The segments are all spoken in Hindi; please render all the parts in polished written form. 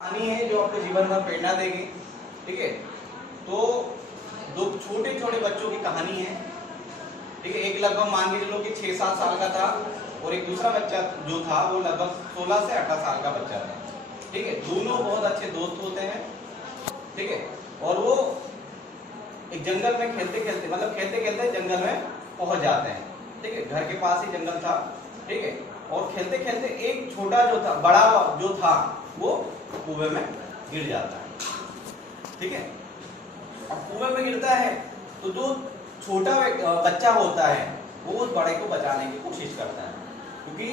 कहानी है जो आपके जीवन में प्रेरणा देगी। ठीक है, तो दो छोटे छोटे बच्चों की कहानी है। ठीक है, एक लगभग मान के चलो कि 6-7 साल का था और एक दूसरा बच्चा जो था वो लगभग 16 से 18 साल का बच्चा था। ठीक है, दोनों बहुत अच्छे दोस्त होते हैं। ठीक है, और वो एक जंगल में खेलते खेलते जंगल में पहुंच जाते हैं। ठीक है, घर के पास ही जंगल था। ठीक है, और खेलते खेलते एक छोटा जो था बड़ा जो था वो कुएं में गिर जाता है। ठीक है, अब कुएं में गिरता है तो जो छोटा बच्चा होता है वो उस बड़े को बचाने की कोशिश करता है, क्योंकि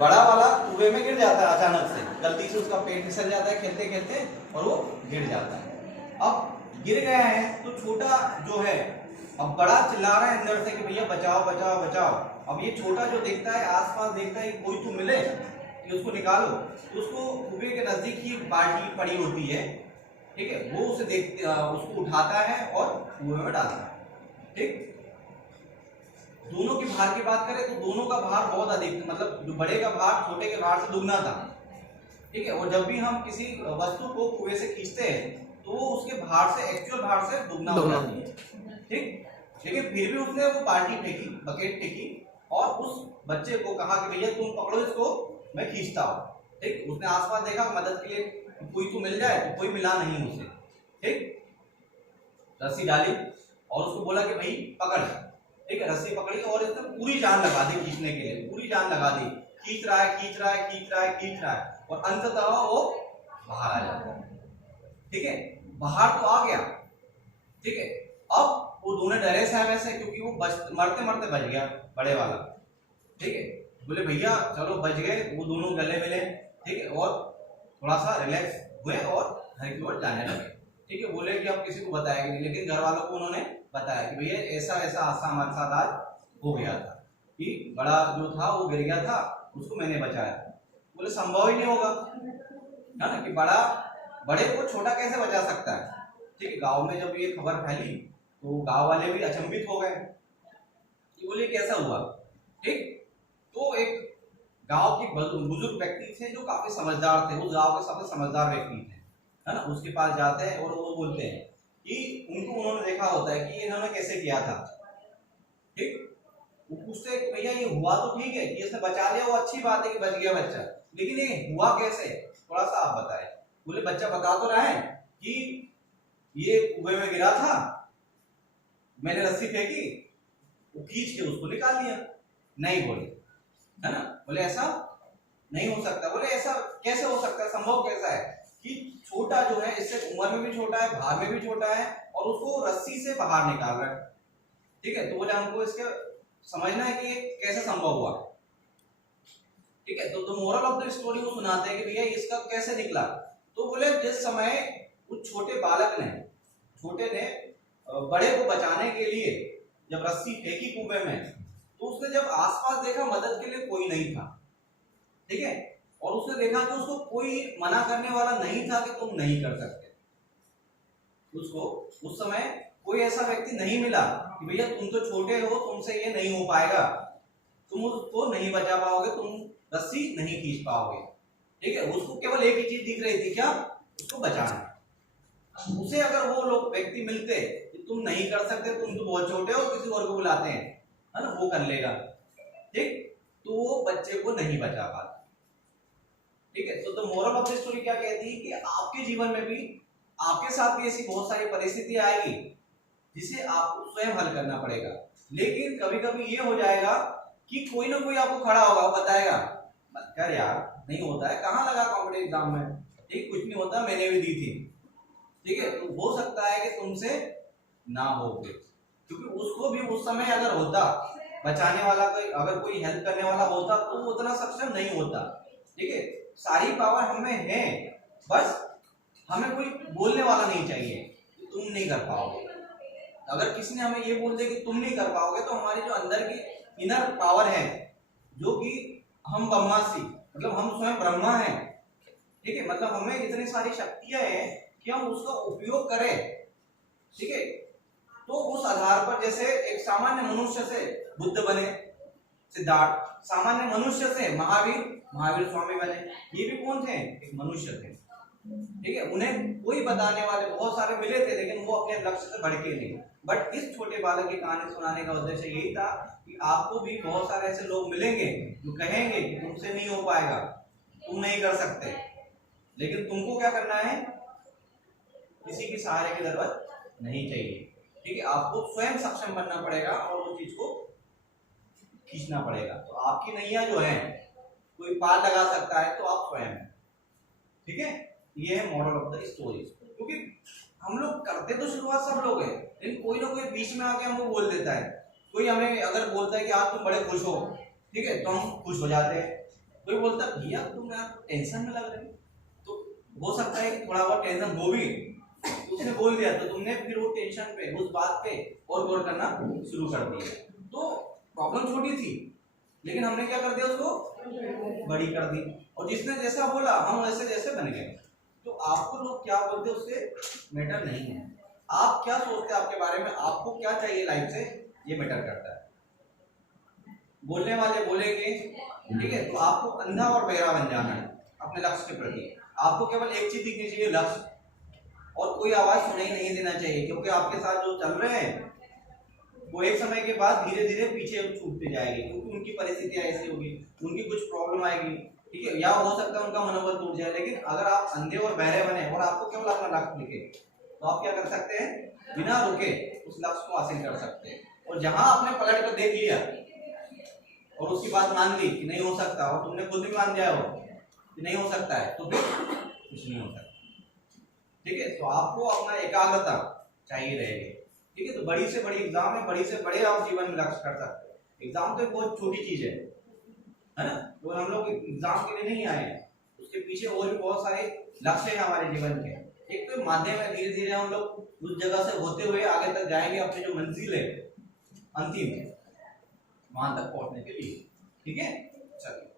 बड़ा वाला कुएं में गिर जाता है। अचानक से गलती से उसका पेट फिसल जाता है खेलते खेलते और वो गिर जाता है। अब गिर गया है तो छोटा जो है अब बड़ा चिल्ला रहा है अंदर से कि भैया बचाओ बचाओ बचाओ। अब ये छोटा जो देखता है आसपास देखता है कोई तो मिले कि उसको निकालो, तो उसको कुएं के नजदीक ही एक बाल्टी पड़ी होती है। ठीक है, वो उसे उसको उठाता है और कुएं में डालता है। ठीक, दोनों की भार की बात करें तो दोनों का भार बहुत अधिक, मतलब जो बड़े का भार छोटे के भार से दुगना था। ठीक है, और जब भी हम किसी वस्तु को कुएं से खींचते हैं तो वो उसके भार से एक्चुअल भार से दुगना हो जाती है। ठीक, लेकिन फिर भी उसने वो बाल्टी फेंकी, बकेट फेंकी और उस बच्चे को कहा कि भैया तुम पकड़ो इसको, मैं खींचता हूँ। ठीक, उसने आसपास देखा मदद के लिए कोई तो मिल जाए, तो कोई मिला नहीं उसे। ठीक, रस्सी डाली और उसको बोला कि भाई पकड़। ठीक है, रस्सी पकड़ी और इसने पूरी जान लगा दी खींचने के लिए, पूरी जान लगा दी। खींच रहा है खींच रहा है खींच रहा है खींच रहा है और अंततः वो बाहर आ जाता है। ठीक है, बाहर तो आ गया। ठीक है, अब वो दोनों डरे से वैसे, क्योंकि वो मरते मरते बच गया बड़े वाला। ठीक है, बोले भैया चलो बच गए, वो दोनों गले मिले। ठीक है, और थोड़ा सा रिलैक्स हुए और घर की ओर जाने लगे। ठीक है, बोले कि अब किसी को बताएंगे नहीं, लेकिन घर वालों को उन्होंने बताया कि भैया ऐसा ऐसा हादसा हमारे साथ आज हो गया था कि बड़ा जो था वो गिर गया था, उसको मैंने बचाया। बोले संभव ही नहीं होगा, है ना, कि बड़े को छोटा कैसे बचा सकता है। ठीक है, गांव में जब ये खबर फैली तो गांव वाले भी अचंभित हो गए कि बोले कैसा हुआ। ठीक, तो एक गांव के बुजुर्ग व्यक्ति थे जो काफी समझदार थे, उस गांव के सबसे समझदार व्यक्ति थे, है ना, उसके पास जाते हैं और वो बोलते हैं कि उन्होंने देखा होता है कि इन्होंने कैसे किया था। ठीक, वो पूछते हैं भैया ये हुआ तो ठीक है कि इसने बचा लिया, वो अच्छी बात है कि बच गया बच्चा, लेकिन ये हुआ कैसे, थोड़ा सा आप बताएं। बोले बच्चा बता तो रहा है कि ये कुएं में गिरा था, मैंने रस्सी फेंकी, वो खींच के उसको निकाल लिया। नहीं बोले, है ना, बोले ऐसा नहीं हो सकता। बोले ऐसा कैसे हो सकता है, संभव कैसा है कि छोटा जो है इससे उम्र में भी छोटा है, भार में भी छोटा है और उसको रस्सी से बाहर निकाल रहा है। ठीक है, तो बोले हमको इसके समझना है कि कैसे संभव हुआ। ठीक है, तो मोरल ऑफ द स्टोरी वो सुनाते हैं कि भैया इसका कैसे निकला। तो बोले जिस समय उस छोटे ने बड़े को बचाने के लिए जब रस्सी फेंकी कुएं में, तो उसने जब आसपास देखा मदद के लिए कोई नहीं था। ठीक है, और उसने देखा कि उसको कोई मना करने वाला नहीं था कि तुम नहीं कर सकते। उसको उस समय कोई ऐसा व्यक्ति नहीं मिला कि भैया तुम तो छोटे हो, तुमसे ये नहीं हो पाएगा, तुम उसको नहीं बचा पाओगे, तुम रस्सी नहीं खींच पाओगे। ठीक है, उसको केवल एक ही चीज दिख रही थी, क्या, उसको बचाना। उसे अगर वो लोग व्यक्ति मिलते कि तुम नहीं कर सकते, तुम तो बहुत छोटे हो, किसी और को बुलाते हैं, है ना, वो कर लेगा। ठीक, तो वो बच्चे को नहीं बचा पाता। ठीक है, तो the moral of the story क्या कहती है कि आपके जीवन में भी आपके साथ भी ऐसी बहुत सारी परिस्थितियां आएगी जिसे आपको स्वयं हल करना पड़ेगा। लेकिन कभी कभी ये हो जाएगा कि कोई ना कोई आपको खड़ा होगा, वो बताएगा मत कर यार, नहीं होता है, कहाँ लगा कॉम्पिटिटिव एग्जाम में, ठीक, कुछ नहीं होता, मैंने भी दी थी। ठीक है, तो हो सकता है कि तुमसे ना हो, क्योंकि उसको भी उस समय अगर होता बचाने वाला कोई, अगर कोई हेल्प करने वाला होता तो वो उतना सक्षम नहीं होता। ठीक है, सारी पावर हमें है, बस हमें कोई बोलने वाला नहीं चाहिए कि तुम नहीं कर पाओगे। अगर किसी ने हमें ये बोल दिया कि तुम नहीं कर पाओगे, तो हमारी जो अंदर की इनर पावर है, जो कि हम ब्रह्मासी, मतलब हम स्वयं ब्रह्मा हैं। ठीक है, मतलब हमें इतनी सारी शक्तियां हैं कि हम उसका उपयोग करें। ठीक है, तो उस आधार पर जैसे एक सामान्य मनुष्य से बुद्ध बने, सिद्धार्थ, सामान्य मनुष्य से महावीर स्वामी बने, ये भी कौन थे, एक मनुष्य थे। ठीक है, उन्हें कोई बताने वाले बहुत सारे मिले थे, लेकिन वो अपने लक्ष्य से भड़के नहीं। बट इस छोटे बालक की कहानी सुनाने का उद्देश्य यही था कि आपको भी बहुत सारे ऐसे लोग मिलेंगे जो कहेंगे कि तुमसे नहीं हो पाएगा, तुम नहीं कर सकते, लेकिन तुमको क्या करना है, किसी की सहारे की जरूरत नहीं चाहिए। ठीक है, आपको स्वयं सक्षम बनना पड़ेगा और वो चीज को खींचना पड़ेगा। तो आपकी नैया जो है कोई पार लगा सकता है तो आप स्वयं हैं। ठीक है, ये है मॉरल ऑफ द स्टोरी। क्योंकि हम लोग करते तो शुरुआत सब लोग हैं, लेकिन कोई ना कोई बीच में आके हमको बोल देता है। कोई हमें अगर बोलता है कि आज तुम बड़े खुश हो, ठीक है, तो हम खुश हो जाते हैं। कोई बोलता है भैया तुम यार टेंशन में लग रहे हो, तो हो सकता है कि थोड़ा बहुत टेंशन हो भी, उसने बोल दिया तो तुमने फिर वो टेंशन पे, उस बात पे और गौर करना शुरू कर दिया। तो प्रॉब्लम छोटी थी, लेकिन हमने क्या कर दिया, उसको बड़ी कर दी, और जिसने जैसा बोला हम वैसे जैसे बन गए। तो आपको लोग क्या बोलते हैं उससे मैटर नहीं है, आप क्या सोचते हैं आपके बारे में, आपको क्या चाहिए लाइफ से, ये मैटर करता है। बोलने वाले बोलेंगे, ठीक है, तो आपको अंधा और बहरा बन जाना है अपने लक्ष्य के प्रति। आपको केवल एक चीज दिखनी चाहिए, लक्ष्य, और कोई आवाज सुनाई नहीं देना चाहिए, क्योंकि आपके साथ जो चल रहे हैं वो एक समय के बाद धीरे धीरे पीछे छूटते जाएंगे, क्योंकि उनकी परिस्थितियां ऐसी होगी, उनकी कुछ प्रॉब्लम आएगी। ठीक है, या हो सकता है उनका मनोबल टूट जाए। लेकिन अगर आप अंधे और बहरे बने और आपको केवल अपना लक्ष्य दिखे, तो आप क्या कर सकते हैं, बिना रुके उस लक्ष्य को हासिल कर सकते हैं। और जहां आपने पलट कर देख लिया और उसकी बात मान ली कि नहीं हो सकता, और तुमने खुद भी मान दिया हो कि नहीं हो सकता है, तो फिर कुछ नहीं हो सकता। ठीक है, तो आपको अपना एकाग्रता चाहिए रहेगी। ठीक है, तो बड़ी से बड़ी एग्जाम है, बड़ी से बड़े आप जीवन में लक्ष्य कर सकते हो। एग्जाम तो एक बहुत छोटी चीज है ना, तो हम लोग एग्जाम के लिए नहीं आए हैं, उसके पीछे और भी बहुत सारे लक्ष्य हैं हमारे जीवन के। एक तो माध्यम है, धीरे धीरे हम लोग उस जगह से होते हुए आगे तक जाएंगे, अपनी जो मंजिल है अंतिम, वहां तक पहुंचने के लिए। ठीक है, चलिए।